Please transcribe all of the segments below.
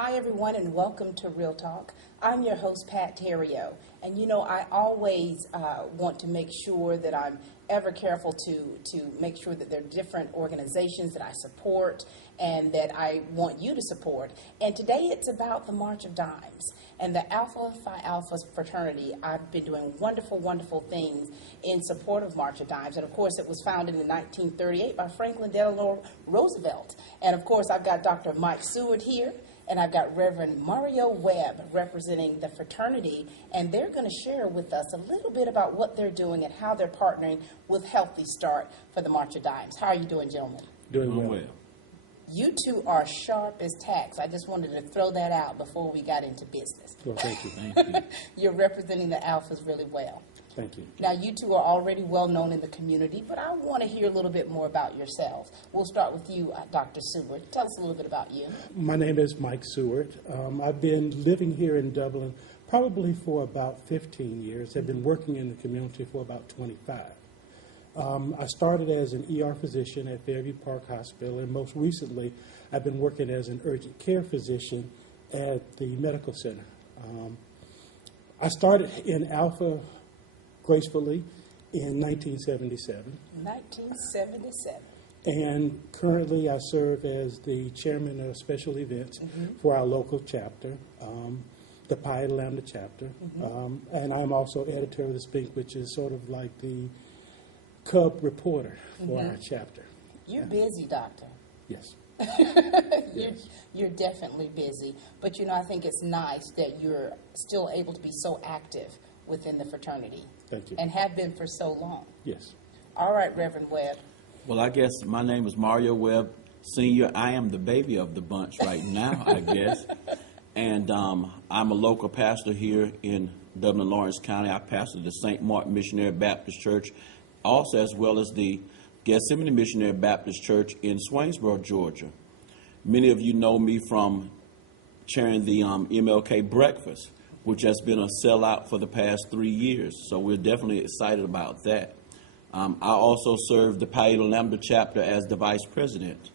Hi, everyone, and welcome to Real Talk. I'm your host, Pat Terrio. And, you know, I always want to make sure that I'm ever careful to make sure that there are different organizations that I support and that I want you to support. And today it's about the March of Dimes and the Alpha Phi Alpha fraternity. I've been doing wonderful, wonderful things in support of March of Dimes. And, of course, it was founded in 1938 by Franklin Delano Roosevelt. And, of course, I've got Dr. Mike Seward here. And I've got Reverend Mario Webb representing the fraternity, and they're going to share with us a little bit about what they're doing and how they're partnering with Healthy Start for the March of Dimes. How are you doing, gentlemen? Doing well. You two are sharp as tacks. I just wanted to throw that out before we got into business. Well, thank you. Thank you. You're representing the Alphas really well. Thank you. Now, you two are already well known in the community, but I want to hear a little bit more about yourselves. We'll start with you, Dr. Seward. Tell us a little bit about you. My name is Mike Seward. I've been living here in Dublin probably for about 15 years. I've been working in the community for about 25. I started as an ER physician at Fairview Park Hospital, and most recently I've been working as an urgent care physician at the medical center. I started in Alpha gracefully in 1977. 1977. And currently I serve as the chairman of special events for our local chapter, the Pi Eta Lambda chapter. And I'm also editor of the Spink, which is sort of like the cub reporter for our chapter. You're busy, Doctor. Yes. You're definitely busy. But, you know, I think it's nice that you're still able to be so active within the fraternity. Thank you. And have been for so long. Yes. All right, Reverend Webb. Well, I guess my name is Mario Webb, Senior. I am the baby of the bunch right now, I guess. And I'm a local pastor here in Dublin, Lawrence County. I pastor the St. Martin Missionary Baptist Church, also as well as the Gethsemane Missionary Baptist Church in Swainsboro, Georgia. Many of you know me from chairing the MLK Breakfast, which has been a sellout for the past 3 years. So we're definitely excited about that. I also serve the Pi Eta Lambda chapter as the vice president.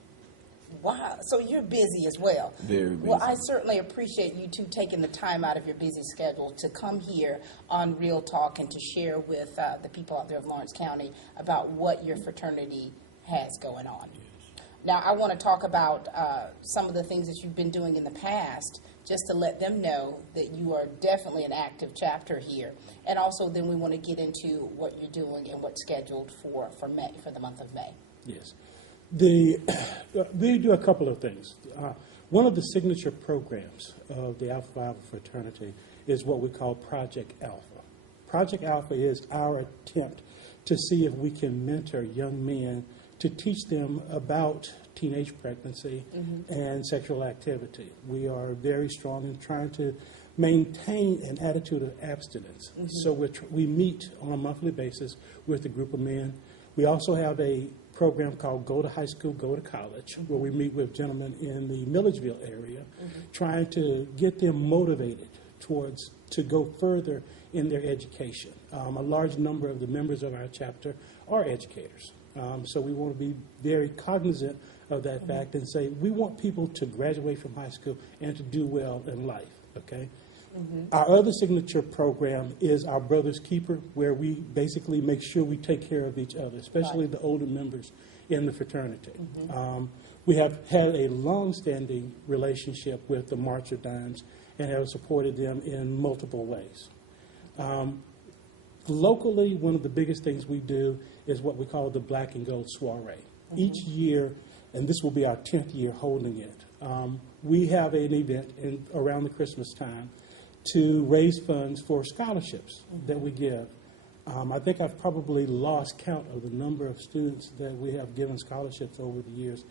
Wow. So you're busy as well. Very busy. Well, I certainly appreciate you two taking the time out of your busy schedule to come here on Real Talk and to share with the people out there of Lawrence County about what your fraternity has going on. Now, I want to talk about some of the things that you've been doing in the past, just to let them know that you are definitely an active chapter here. And also then we want to get into what you're doing and what's scheduled for May, for the month of May. Yes. We do a couple of things. One of the signature programs of the Alpha Phi Alpha fraternity is what we call Project Alpha. Project Alpha is our attempt to see if we can mentor young men to teach them about teenage pregnancy and sexual activity. We are very strong in trying to maintain an attitude of abstinence. So we meet on a monthly basis with a group of men. We also have a program called Go to High School, Go to College, where we meet with gentlemen in the Milledgeville area, trying to get them motivated to go further in their education. A large number of the members of our chapter are educators. So we want to be very cognizant of that fact and say we want people to graduate from high school and to do well in life, okay? Our other signature program is our Brother's Keeper, where we basically make sure we take care of each other, especially the older members in the fraternity. We have had a long-standing relationship with the March of Dimes and have supported them in multiple ways. Locally, one of the biggest things we do is what we call the Black and Gold Soiree. Each year, and this will be our 10th year holding it, we have an event around the Christmas time to raise funds for scholarships that we give. I think I've probably lost count of the number of students that we have given scholarships over the years,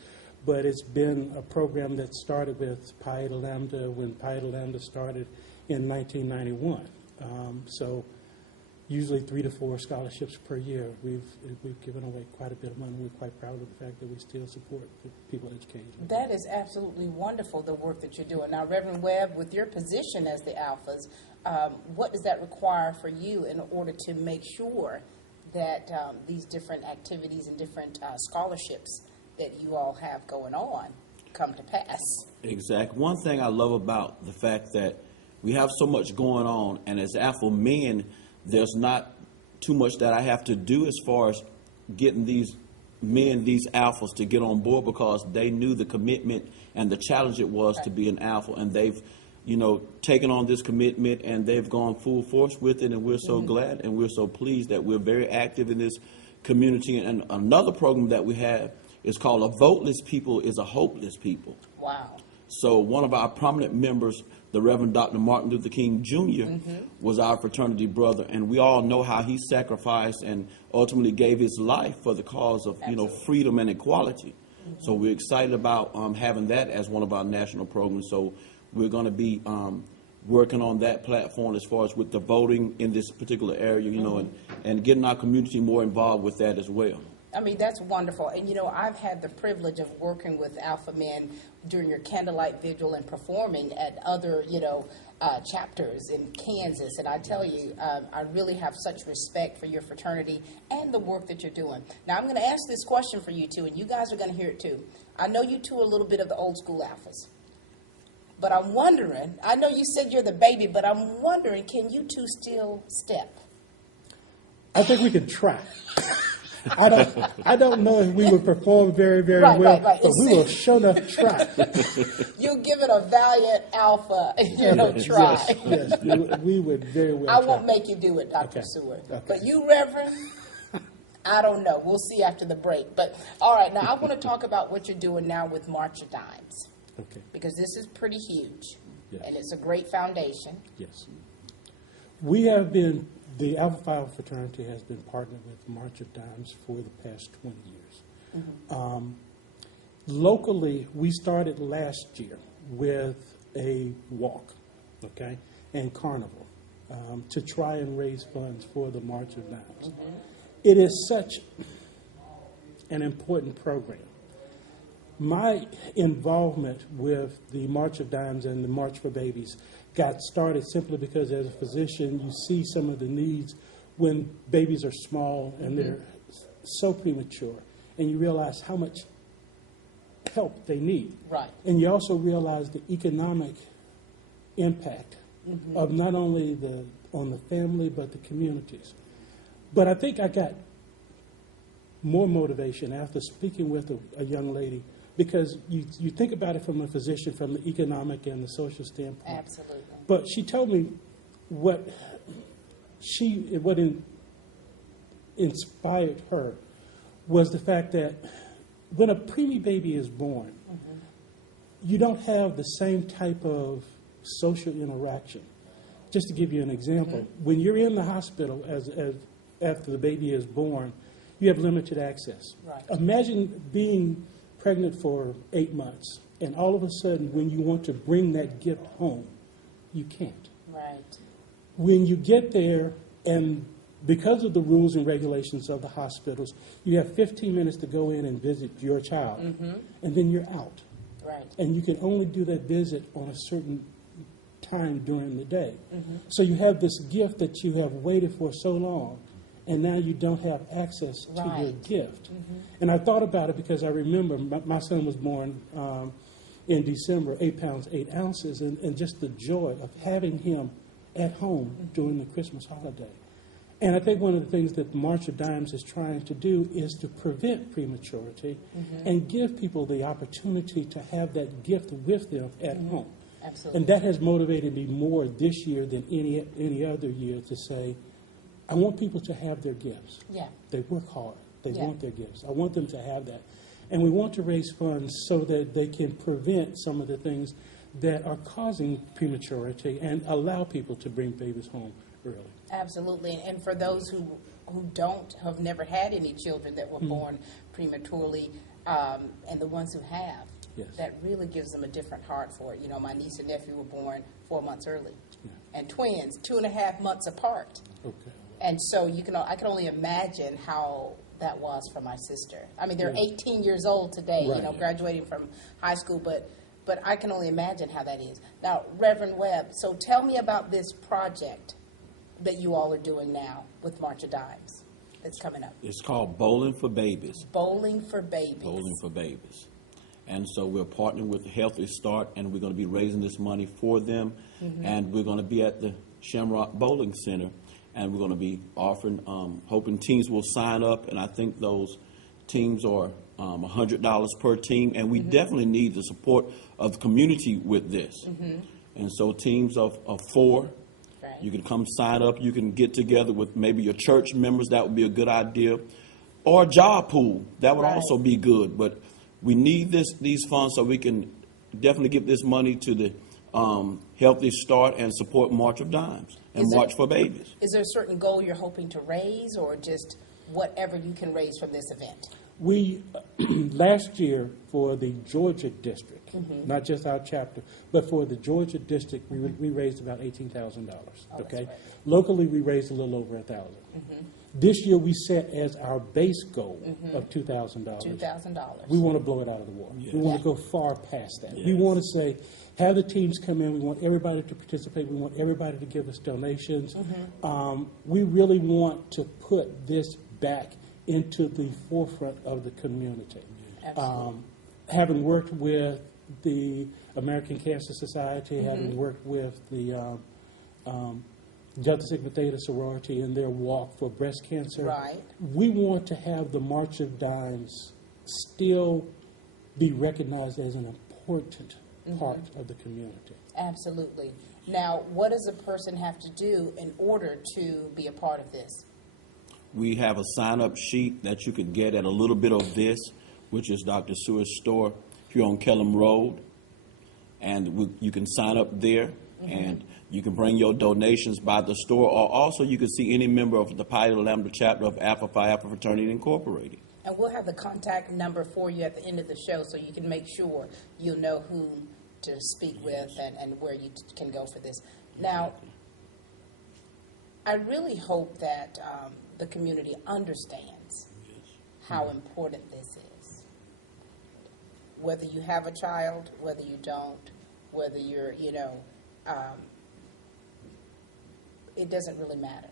but it's been a program that started with Pi Eta Lambda when Pi Eta Lambda started in 1991. So usually 3 to 4 scholarships per year. We've given away quite a bit of money. We're quite proud of the fact that we still support people education. That is absolutely wonderful, the work that you're doing. Now, Reverend Webb, with your position as the Alphas, what does that require for you in order to make sure that these different activities and different scholarships that you all have going on come to pass. Exactly. One thing I love about the fact that we have so much going on, and as Alpha men, there's not too much that I have to do as far as getting these men, these alphas, to get on board, because they knew the commitment and the challenge it was to be an alpha, and they've, taken on this commitment, and they've gone full force with it, and we're so glad and we're so pleased that we're very active in this community. And another program that we have is called A Voteless People is a Hopeless People. Wow. So one of our prominent members, the Reverend Dr. Martin Luther King Jr., was our fraternity brother, and we all know how he sacrificed and ultimately gave his life for the cause of freedom and equality. So we're excited about having that as one of our national programs. So we're going to be working on that platform as far as with the voting in this particular area, and getting our community more involved with that as well. I mean, that's wonderful. And, I've had the privilege of working with Alpha Men during your candlelight vigil and performing at other, chapters in Kansas. And I tell you, I really have such respect for your fraternity and the work that you're doing. Now, I'm going to ask this question for you two, and you guys are going to hear it too. I know you two are a little bit of the old school Alphas. But I'm wondering, I know you said you're the baby, but I'm wondering, can you two still step? I think we can try. I don't know if we would perform very, very Right, well, right. but we will sure enough try. You'll give it a valiant alpha, try. Yes, we would very well I try. won't make you do it, Dr. Okay. Seward. Okay. But you, Reverend, I don't know. We'll see after the break. But, all right, now I want to talk about what you're doing now with March of Dimes, Okay, because this is pretty huge, Yes. and it's a great foundation. yes. We have been, the Alpha Phi fraternity has been partnered with March of Dimes for the past 20 years. Locally, we started last year with a walk, okay, and carnival to try and raise funds for the March of Dimes. It is such an important program. My involvement with the March of Dimes and the March for Babies got started simply because as a physician, you see some of the needs when babies are small and they're so premature, and you realize how much help they need. Right. And you also realize the economic impact of not only on the family, but the communities. But I think I got more motivation after speaking with a young lady, because you think about it from a physician, from the economic and the social standpoint. Absolutely. But she told me what inspired her was the fact that when a preemie baby is born, you don't have the same type of social interaction. Just to give you an example, when you're in the hospital after the baby is born, you have limited access. Right. Imagine being pregnant for 8 months, and all of a sudden, when you want to bring that gift home, you can't. Right. When you get there, and because of the rules and regulations of the hospitals, you have 15 minutes to go in and visit your child, and then you're out. Right. And you can only do that visit on a certain time during the day. So you have this gift that you have waited for so long, and now you don't have access to your Right. gift. And I thought about it because I remember my son was born in December, 8 pounds, 8 ounces, and just the joy of having him at home during the Christmas holiday. And I think one of the things that the March of Dimes is trying to do is to prevent prematurity and give people the opportunity to have that gift with them at home. Absolutely. And that has motivated me more this year than any other year to say, I want people to have their gifts. Yeah. They work hard. They Yeah. want their gifts. I want them to have that. And we want to raise funds so that they can prevent some of the things that are causing prematurity and allow people to bring babies home early. Absolutely. And for those who have never had any children that were born prematurely, and the ones who have, Yes. that really gives them a different heart for it. You know, my niece and nephew were born 4 months early, and twins, 2.5 months apart. Okay. And so I can only imagine how that was for my sister. I mean, they're Yeah. 18 years old today, Right. graduating from high school, but I can only imagine how that is. Now, Reverend Webb, so tell me about this project that you all are doing now with March of Dimes that's coming up. It's called Bowling for Babies. Bowling for Babies. Bowling for Babies. And so we're partnering with Healthy Start, and we're going to be raising this money for them. And we're going to be at the Shamrock Bowling Center, and we're going to be offering, hoping teams will sign up, and I think those teams are $100 per team, and we definitely need the support of the community with this. And so teams of 4, Right. you can come sign up. You can get together with maybe your church members. That would be a good idea. Or a job pool. That would Right. also be good. But we need these funds so we can definitely give this money to the Healthy Start and support March of Dimes and Is it- March for Babies. Is there a certain goal you're hoping to raise, or just whatever you can raise from this event? We, last year, for the Georgia district, not just our chapter, but for the Georgia district, we raised about $18,000, Oh, that's okay? right. Locally, we raised a little over 1,000. This year, we set as our base goal of $2,000. $2,000. We want to blow it out of the water. Yes. We want Yeah. to go far past that. We Yes. want to say, have the teams come in. We want everybody to participate. We want everybody to give us donations. We really want to put this back into the forefront of the community. Absolutely. Having worked with the American Cancer Society, having worked with the Delta Sigma Theta sorority in their walk for breast cancer, Right. we want to have the March of Dimes still be recognized as an important part of the community. Absolutely. Now, what does a person have to do in order to be a part of this? We have a sign-up sheet that you could get at a little bit of this, which is Dr. Seward's store here on Kellum Road. And you can sign up there, and you can bring your donations by the store, or also you can see any member of the Pi Eta Lambda chapter of Alpha Phi Alpha Fraternity Incorporated. And we'll have the contact number for you at the end of the show, so you can make sure you'll know whom to speak with and where you can go for this. Now, I really hope that the community understands how important this is. Whether you have a child, whether you don't, whether you're, it doesn't really matter.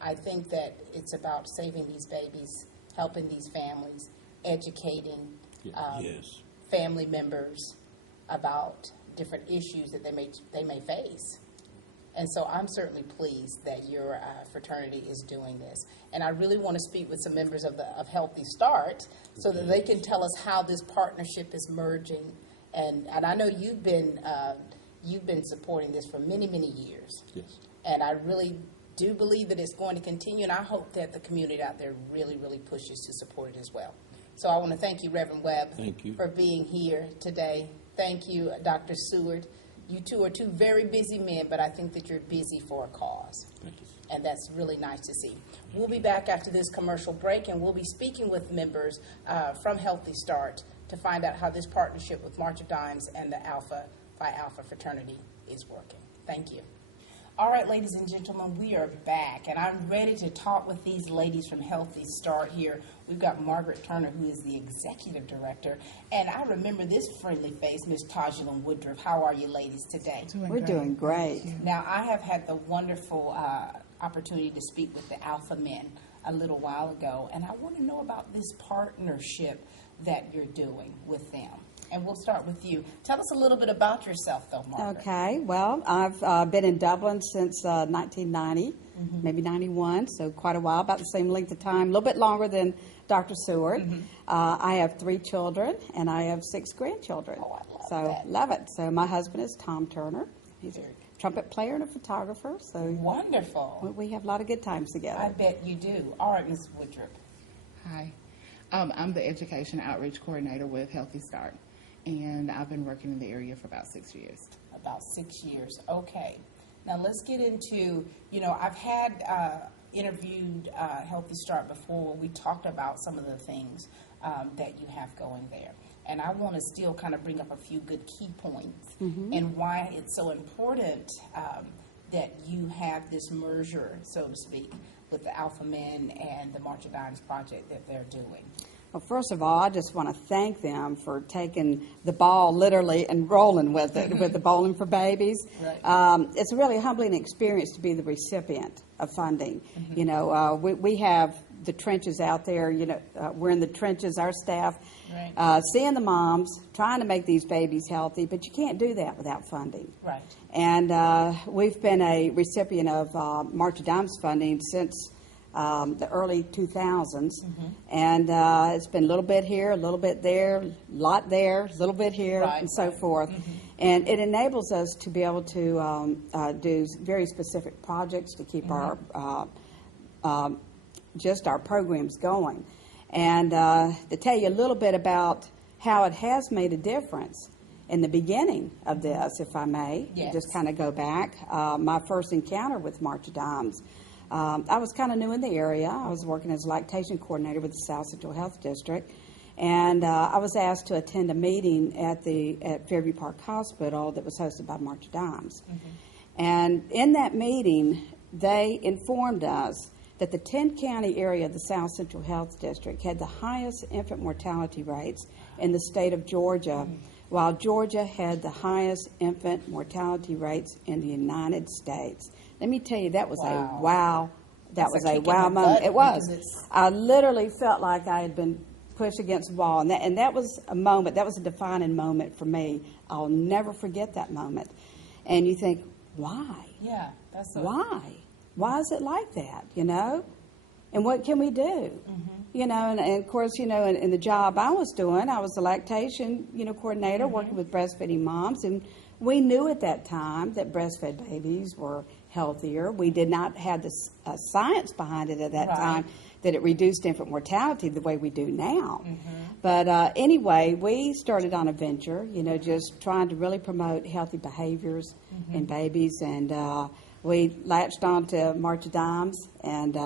I think that it's about saving these babies, helping these families, educating Yes. family members about different issues that they may face. And so I'm certainly pleased that your fraternity is doing this. And I really want to speak with some members of Healthy Start so that they can tell us how this partnership is merging. And I know you've been supporting this for many, many years. Yes. And I really do believe that it's going to continue, and I hope that the community out there really, really pushes to support it as well. So I want to thank you, Reverend Webb, Thank you. for being here today. Thank you, Dr. Seward. You two are two very busy men, but I think that you're busy for a cause. Thank you. And that's really nice to see. We'll be back after this commercial break, and we'll be speaking with members from Healthy Start to find out how this partnership with March of Dimes and the Alpha Phi Alpha fraternity is working. Thank you. All right, ladies and gentlemen, we are back, and I'm ready to talk with these ladies from Healthy Start here. We've got Margaret Turner, who is the executive director, and I remember this friendly face, Miss Tajilyn Woodruff. How are you ladies today? We're doing great. Now, I have had the wonderful opportunity to speak with the Alpha Men a little while ago, and I want to know about this partnership that you're doing with them. And we'll start with you. Tell us a little bit about yourself, though, Margaret. Okay, well, I've been in Dublin since 1990, maybe 91, so quite a while, about the same length of time, a little bit longer than Dr. Seward. I have 3 children, and I have 6 grandchildren. Oh, I love so that. love it. So my husband is Tom Turner. He's a trumpet player and a photographer, so Wonderful. we have a lot of good times together. I bet you do. All right, Ms. Woodruff. Hi. I'm the Education Outreach Coordinator with Healthy Start, and I've been working in the area for about 6 years. About 6 years. Okay. Now let's get into, I've had interviewed Healthy Start before where we talked about some of the things that you have going there. And I want to still kind of bring up a few good key points and why it's so important that you have this merger, so to speak, with the Alpha Men and the March of Dimes project that they're doing. Well, first of all, I just want to thank them for taking the ball literally and rolling with it, with the Bowling for Babies. Right. It's a really humbling experience to be the recipient of funding. We have the trenches out there. We're in the trenches, our staff, Right. seeing the moms, trying to make these babies healthy, but you can't do that without funding. Right. And we've been a recipient of March of Dimes funding since the early 2000s. And it's been a little bit here, a little bit there, a lot there, a little bit here, Right, and so right. forth. And it enables us to be able to do very specific projects to keep our just our programs going. And to tell you a little bit about how it has made a difference in the beginning of this, if I may, Yes. just kind of go back. My first encounter with March of Dimes, I was kind of new in the area. I was working as a lactation coordinator with the South Central Health District. And I was asked to attend a meeting at Fairview Park Hospital that was hosted by March of Dimes. And in that meeting, they informed us that the 10-county area of the South Central Health District had the highest infant mortality rates in the state of Georgia, while Georgia had the highest infant mortality rates in the United States. Let me tell you, that was Wow. a wow. That That's was a a kick in wow the moment. butt It was. because it's- I literally felt like I had been pushed against the wall, and that was a moment. That was a defining moment for me. I'll never forget that moment. And you think, why? Yeah, that's Why? Why is it like that? And what can we do? And of course, in the job I was doing, I was a lactation, coordinator working with breastfeeding moms, and we knew at that time that breastfed babies were healthier. We did not have the science behind it at that Right. time that it reduced infant mortality the way we do now. But anyway, we started on a venture, just trying to really promote healthy behaviors in babies, and we latched on to March of Dimes, and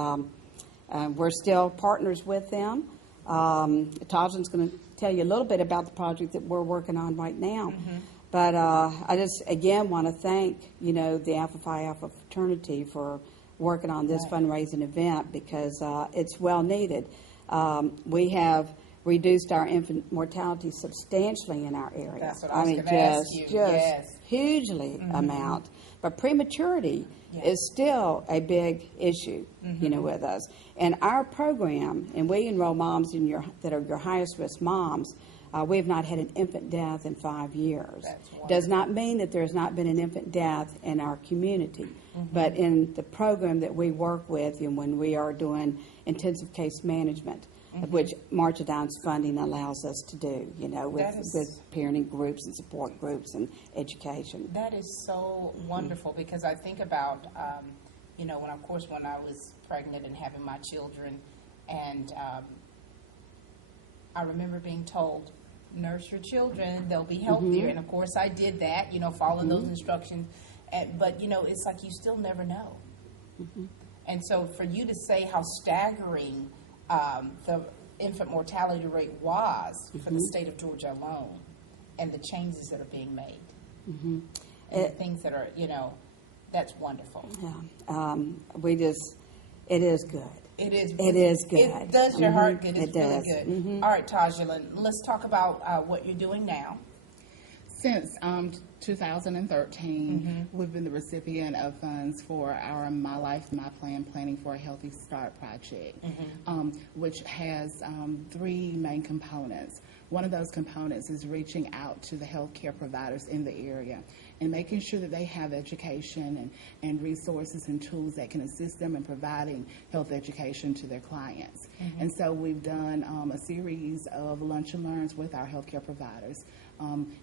we're still partners with them. Tajin's going to tell you a little bit about the project that we're working on right now. But I just, again, want to thank, the Alpha Phi Alpha fraternity for working on this Right. fundraising event, because it's well needed. We have reduced our infant mortality substantially in our area. That's what I was gonna ask you. just Yes. hugely amount. But prematurity Yeah. is still a big issue, with us. And our program, and we enroll moms that are your highest risk moms. We have not had an infant death in 5 years. That's wonderful. Does not mean that there has not been an infant death in our community, but in the program that we work with, and when we are doing intensive case management, which March of Dimes funding allows us to do, That is- with parenting groups and support groups and education. That is so wonderful, because I think about, when I was pregnant and having my children, and I remember being told, nurse your children, they'll be healthier. And of course I did that, following those instructions. But, it's like you still never know. And so for you to say how staggering the infant mortality rate was for the state of Georgia alone, and the changes that are being made, and the things that are, that's wonderful. Yeah. It is good. It is. It is good. It does your heart good. It's It really does. good. All right, Tajilyn, let's talk about what you're doing now. Since 2013, we've been the recipient of funds for our My Life, My Plan, Planning for a Healthy Start project, which has 3 main components. One of those components is reaching out to the healthcare providers in the area and making sure that they have education and resources and tools that can assist them in providing health education to their clients. And so we've done a series of lunch and learns with our healthcare providers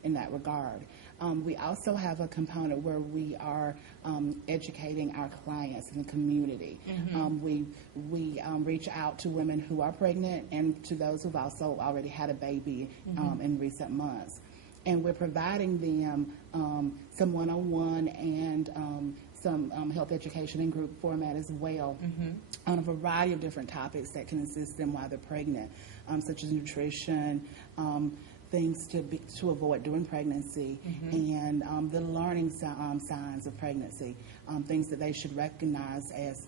in that regard. We also have a component where we are educating our clients in the community. We reach out to women who are pregnant and to those who've also already had a baby in recent months. And we're providing them some one-on-one and some health education in group format as well on a variety of different topics that can assist them while they're pregnant, such as nutrition, things to avoid during pregnancy, and the learning signs of pregnancy, things that they should recognize as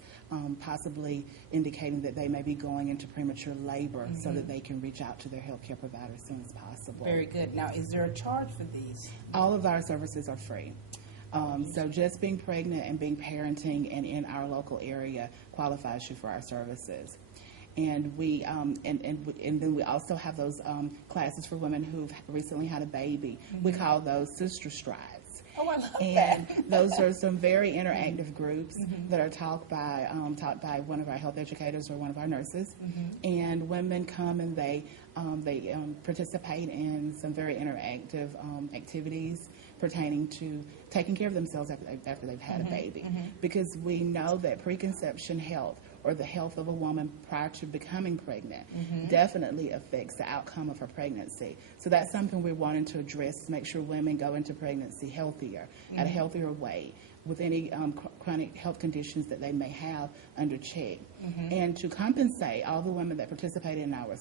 possibly indicating that they may be going into premature labor, so that they can reach out to their healthcare provider as soon as possible. Very good. Now, is there a charge for these? All of our services are free. So just being pregnant and being parenting and in our local area qualifies you for our services. And we and then we also have those classes for women who've recently had a baby. We call those sister strides. Oh, I love And that. those are some very interactive groups that are taught by one of our health educators or one of our nurses. And women come and they participate in some very interactive activities pertaining to taking care of themselves after they've had a baby. Because we know that preconception health, or the health of a woman prior to becoming pregnant, definitely affects the outcome of her pregnancy. So that's something we're wanting to address, to make sure women go into pregnancy healthier, at a healthier weight, with any chronic health conditions that they may have under check. And to compensate all the women that participate in our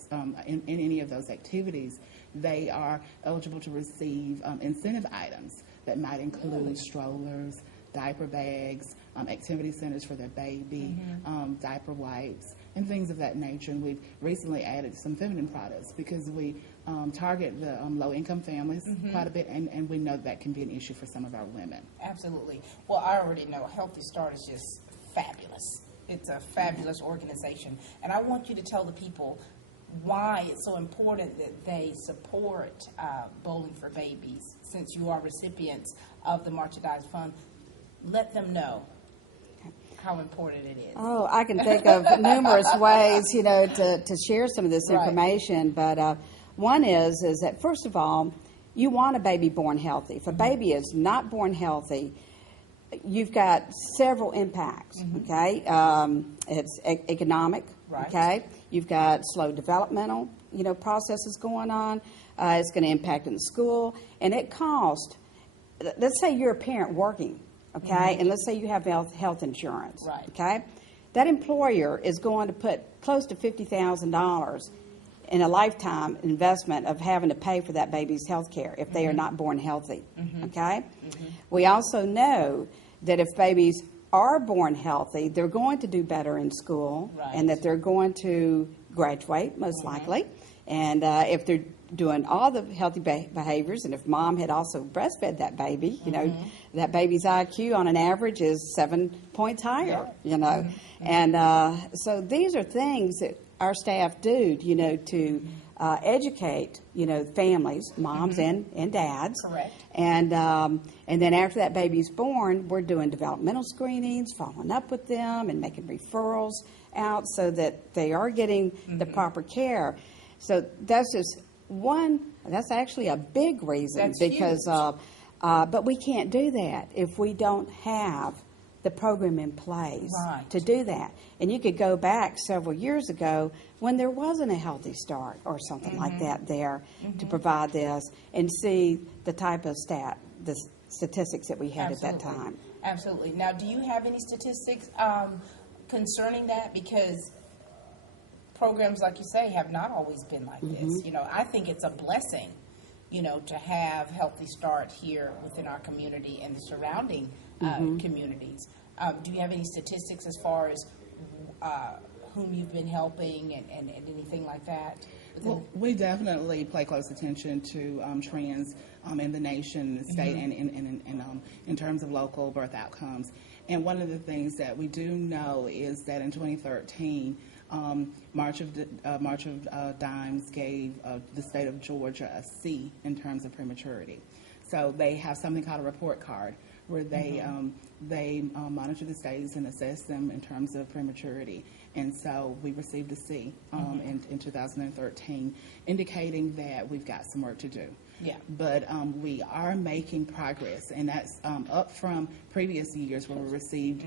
in any of those activities, they are eligible to receive incentive items that might include strollers, diaper bags, activity centers for their baby, diaper wipes, and things of that nature. And we've recently added some feminine products because we target the low-income families quite a bit, and we know that can be an issue for some of our women. Absolutely. Well, I already know Healthy Start is just fabulous. It's a fabulous organization. And I want you to tell the people why it's so important that they support Bowling for Babies, since you are recipients of the March of Dimes Fund. Let them know how important it is. Oh, I can think of numerous ways, to share some of this Right. information. But one is that, first of all, you want a baby born healthy. If a baby is not born healthy, you've got several impacts, okay? It's economic, Right. okay? You've got slow developmental, processes going on. It's going to impact in the school. And it costs, let's say you're a parent working, okay? And let's say you have health insurance, Right. okay? That employer is going to put close to $50,000 in a lifetime investment of having to pay for that baby's health care if they are not born healthy, okay? We also know that if babies are born healthy, they're going to do better in school, Right. and that they're going to graduate, most likely. And if they're doing all the healthy behaviors, and if mom had also breastfed that baby, that baby's IQ on an average is 7 points higher, And so these are things that our staff do, to educate, families, moms and dads. Correct. And then after that baby's born, we're doing developmental screenings, following up with them, and making referrals out so that they are getting the proper care. So that's just one. That's actually a big reason, That's because, huge. but we can't do that if we don't have the program in place Right. to do that. And you could go back several years ago when there wasn't a Healthy Start or something like that there to provide this, and see the type of the statistics that we had at that Absolutely. time. Absolutely. Now, do you have any statistics concerning that? Because programs, like you say, have not always been like this. I think it's a blessing, to have Healthy Start here within our community and the surrounding communities. Do you have any statistics as far as whom you've been helping and anything like that? Well, we definitely pay close attention to trends in the nation, the state, and in terms of local birth outcomes. And one of the things that we do know is that in 2013, March of Dimes gave the state of Georgia a C in terms of prematurity. So they have something called a report card, where they monitor the states and assess them in terms of prematurity. And so we received a C in 2013, indicating that we've got some work to do. Yeah. But we are making progress, and that's up from previous years where we received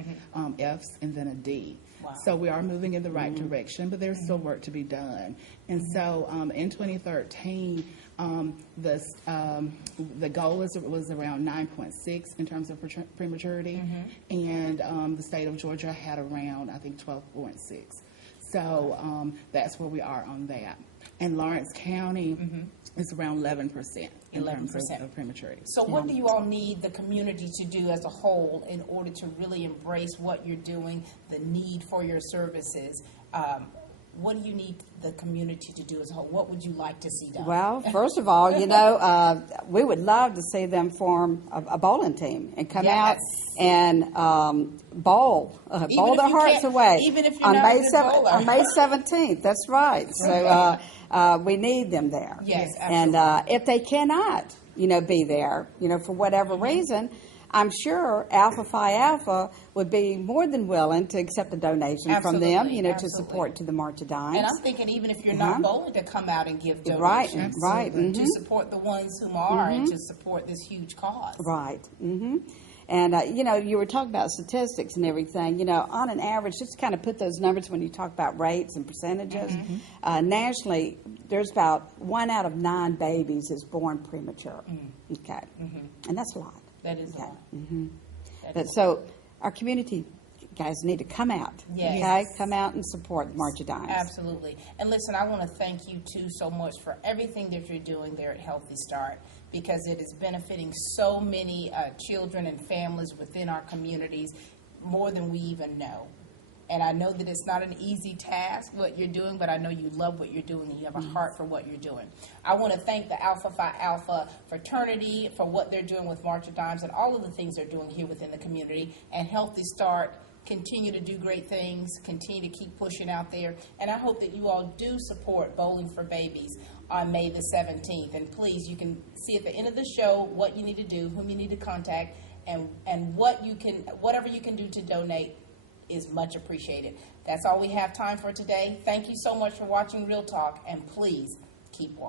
Fs and then a D. Wow. So we are moving in the right direction, but there's still work to be done. And so in 2013, the goal was around 9.6 in terms of prematurity, and the state of Georgia had around, I think, 12.6. So that's where we are on that. And Lawrence County is around 11% in terms 11%. of prematurity. So what do you all need the community to do as a whole in order to really embrace what you're doing, the need for your services? what do you need the community to do as a whole? What would you like to see done? Well, first of all, we would love to see them form a bowling team and come out Yes. and bowl if their you hearts can't- away. even if you're on not a May good 7 bowler. on May 17th. That's right. So we need them there. Yes, And absolutely. if they cannot, be there, for whatever reason, I'm sure Alpha Phi Alpha would be more than willing to accept a donation from them, Absolutely, to absolutely. support to the March of Dimes. And I'm thinking even if you're not bowling, to come out and give Right, donations. right, To mhm. support the ones who are and to support this huge cause. Right. And, you were talking about statistics and everything. On an average, just to kind of put those numbers when you talk about rates and percentages, nationally, there's about 1 out of 9 babies is born premature. Okay. And that's a lot. That is a Okay. lot. That But is- so our community guys need to come out. Yes. Okay? Come out and support the March of Dimes. Absolutely. And listen, I want to thank you too so much for everything that you're doing there at Healthy Start, because it is benefiting so many children and families within our communities more than we even know. And I know that it's not an easy task, what you're doing, but I know you love what you're doing and you have a heart for what you're doing. I want to thank the Alpha Phi Alpha fraternity for what they're doing with March of Dimes and all of the things they're doing here within the community. And Healthy Start, continue to do great things, continue to keep pushing out there. And I hope that you all do support Bowling for Babies on May the 17th. And please, you can see at the end of the show what you need to do, whom you need to contact, and whatever you can do to donate is much appreciated. That's all we have time for today. Thank you so much for watching Real Talk, and please keep watching.